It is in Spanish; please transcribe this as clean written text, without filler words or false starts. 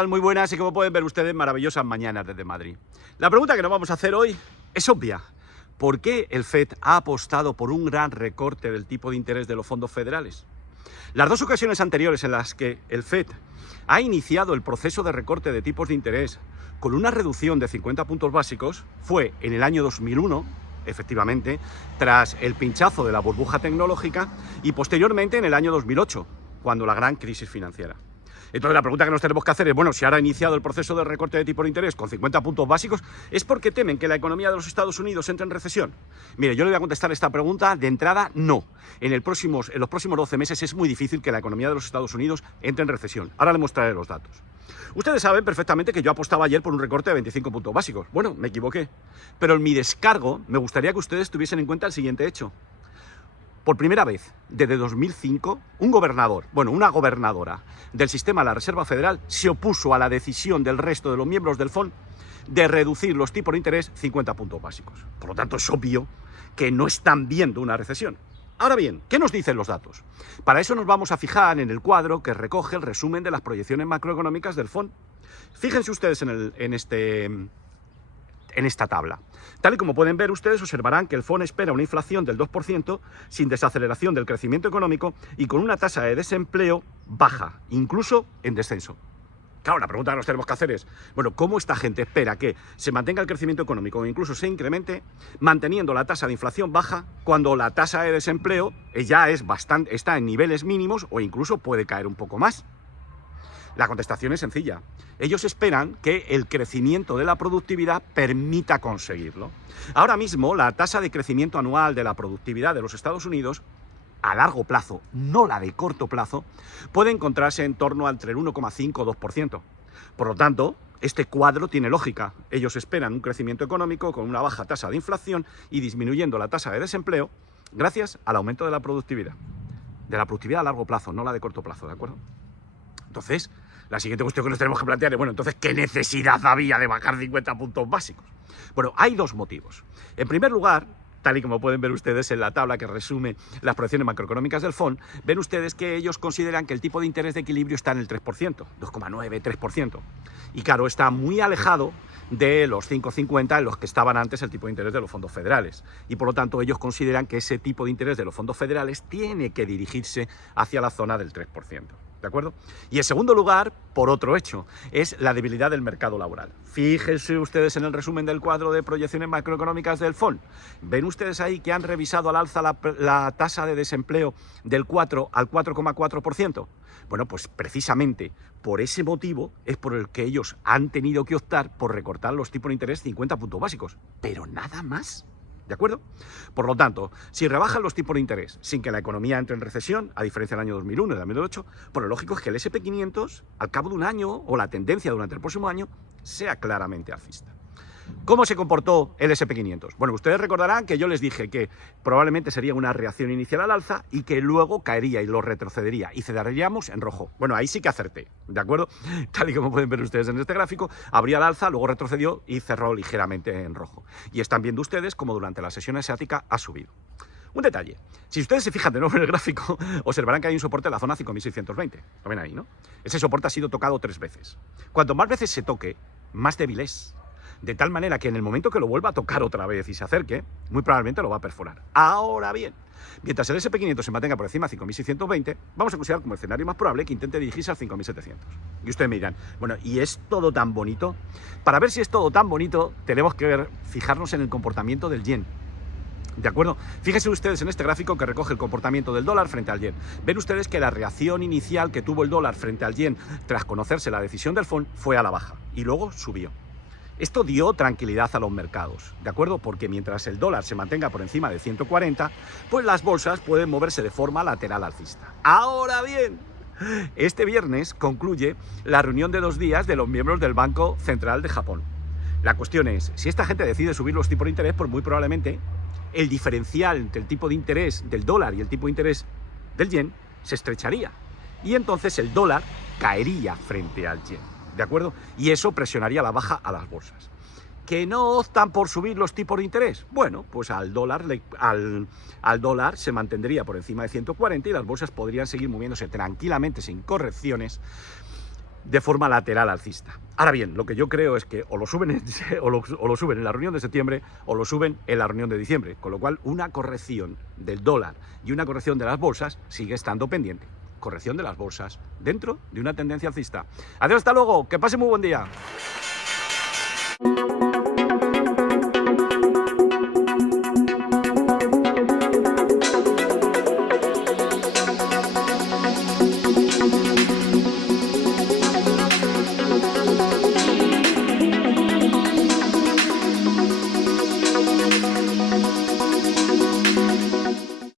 tal? Muy buenas y como pueden ver ustedes, maravillosas mañanas desde Madrid. La pregunta que nos vamos a hacer hoy es obvia. ¿Por qué el FED ha apostado por un gran recorte del tipo de interés de los fondos federales? Las dos ocasiones anteriores en las que el FED ha iniciado el proceso de recorte de tipos de interés con una reducción de 50 puntos básicos fue en el año 2001, efectivamente, tras el pinchazo de la burbuja tecnológica, y posteriormente en el año 2008, cuando la gran crisis financiera. Entonces la pregunta que nos tenemos que hacer es, bueno, si ahora ha iniciado el proceso de recorte de tipo de interés con 50 puntos básicos, ¿es porque temen que la economía de los Estados Unidos entre en recesión? Mire, yo le voy a contestar esta pregunta de entrada, no. En los próximos 12 meses es muy difícil que la economía de los Estados Unidos entre en recesión. Ahora le mostraré los datos. Ustedes saben perfectamente que yo apostaba ayer por un recorte de 25 puntos básicos. Bueno, me equivoqué. Pero en mi descargo me gustaría que ustedes tuviesen en cuenta el siguiente hecho. Por primera vez, desde 2005, una gobernadora del sistema de la Reserva Federal se opuso a la decisión del resto de los miembros del FONC de reducir los tipos de interés 50 puntos básicos. Por lo tanto, es obvio que no están viendo una recesión. Ahora bien, ¿qué nos dicen los datos? Para eso nos vamos a fijar en el cuadro que recoge el resumen de las proyecciones macroeconómicas del FONC. Fíjense ustedes en esta tabla. Tal y como pueden ver ustedes, observarán que el FONC espera una inflación del 2% sin desaceleración del crecimiento económico y con una tasa de desempleo baja, incluso en descenso. Claro, la pregunta que nos tenemos que hacer es, bueno, ¿cómo esta gente espera que se mantenga el crecimiento económico o incluso se incremente manteniendo la tasa de inflación baja cuando la tasa de desempleo ya está en niveles mínimos o incluso puede caer un poco más? La contestación es sencilla. Ellos esperan que el crecimiento de la productividad permita conseguirlo. Ahora mismo, la tasa de crecimiento anual de la productividad de los Estados Unidos, a largo plazo, no la de corto plazo, puede encontrarse en torno entre el 1,5 o 2%. Por lo tanto, este cuadro tiene lógica. Ellos esperan un crecimiento económico con una baja tasa de inflación y disminuyendo la tasa de desempleo gracias al aumento de la productividad. De la productividad a largo plazo, no la de corto plazo, ¿de acuerdo? Entonces, la siguiente cuestión que nos tenemos que plantear es, bueno, entonces, ¿qué necesidad había de bajar 50 puntos básicos? Bueno, hay dos motivos. En primer lugar, tal y como pueden ver ustedes en la tabla que resume las proyecciones macroeconómicas del FONC, ven ustedes que ellos consideran que el tipo de interés de equilibrio está en el 3%, 2,9, 3%. Y claro, está muy alejado de los 5,50 en los que estaban antes el tipo de interés de los fondos federales. Y por lo tanto, ellos consideran que ese tipo de interés de los fondos federales tiene que dirigirse hacia la zona del 3%. ¿De acuerdo? Y en segundo lugar, por otro hecho, es la debilidad del mercado laboral. Fíjense ustedes en el resumen del cuadro de proyecciones macroeconómicas del FONC. ¿Ven ustedes ahí que han revisado al alza la tasa de desempleo del 4 al 4,4%? Bueno, pues precisamente por ese motivo es por el que ellos han tenido que optar por recortar los tipos de interés 50 puntos básicos. Pero nada más. ¿De acuerdo? Por lo tanto, si rebajan los tipos de interés sin que la economía entre en recesión, a diferencia del año 2001 y del 2008, pues lo lógico es que el SP500, al cabo de un año, o la tendencia durante el próximo año, sea claramente alcista. ¿Cómo se comportó el SP500? Bueno, ustedes recordarán que yo les dije que probablemente sería una reacción inicial al alza y que luego caería y lo retrocedería y cerraríamos en rojo. Bueno, ahí sí que acerté, ¿de acuerdo? Tal y como pueden ver ustedes en este gráfico, abría el alza, luego retrocedió y cerró ligeramente en rojo. Y están viendo ustedes cómo durante la sesión asiática ha subido. Un detalle, si ustedes se fijan de nuevo en el gráfico, observarán que hay un soporte en la zona 5620. Lo ven ahí, ¿no? Ese soporte ha sido tocado 3 veces. Cuanto más veces se toque, más débil es. De tal manera que en el momento que lo vuelva a tocar otra vez y se acerque, muy probablemente lo va a perforar. Ahora bien, mientras el SP500 se mantenga por encima de 5.620, vamos a considerar como escenario más probable que intente dirigirse al 5.700. Y ustedes me dirán, bueno, ¿y es todo tan bonito? Para ver si es todo tan bonito, tenemos que fijarnos en el comportamiento del yen. ¿De acuerdo? Fíjense ustedes en este gráfico que recoge el comportamiento del dólar frente al yen. Ven ustedes que la reacción inicial que tuvo el dólar frente al yen tras conocerse la decisión del FONC fue a la baja y luego subió. Esto dio tranquilidad a los mercados, ¿de acuerdo? Porque mientras el dólar se mantenga por encima de 140, pues las bolsas pueden moverse de forma lateral alcista. Ahora bien, este viernes concluye la reunión de 2 días de los miembros del Banco Central de Japón. La cuestión es, si esta gente decide subir los tipos de interés, pues muy probablemente el diferencial entre el tipo de interés del dólar y el tipo de interés del yen se estrecharía. Y entonces el dólar caería frente al yen. ¿De acuerdo? Y eso presionaría la baja a las bolsas. ¿Que no optan por subir los tipos de interés? Bueno, pues al dólar se mantendría por encima de 140 y las bolsas podrían seguir moviéndose tranquilamente sin correcciones de forma lateral alcista. Ahora bien, lo que yo creo es que o lo suben en la reunión de septiembre o lo suben en la reunión de diciembre, con lo cual una corrección del dólar y una corrección de las bolsas sigue estando pendiente. Corrección de las bolsas dentro de una tendencia alcista. Adiós, hasta luego, que pase muy buen día.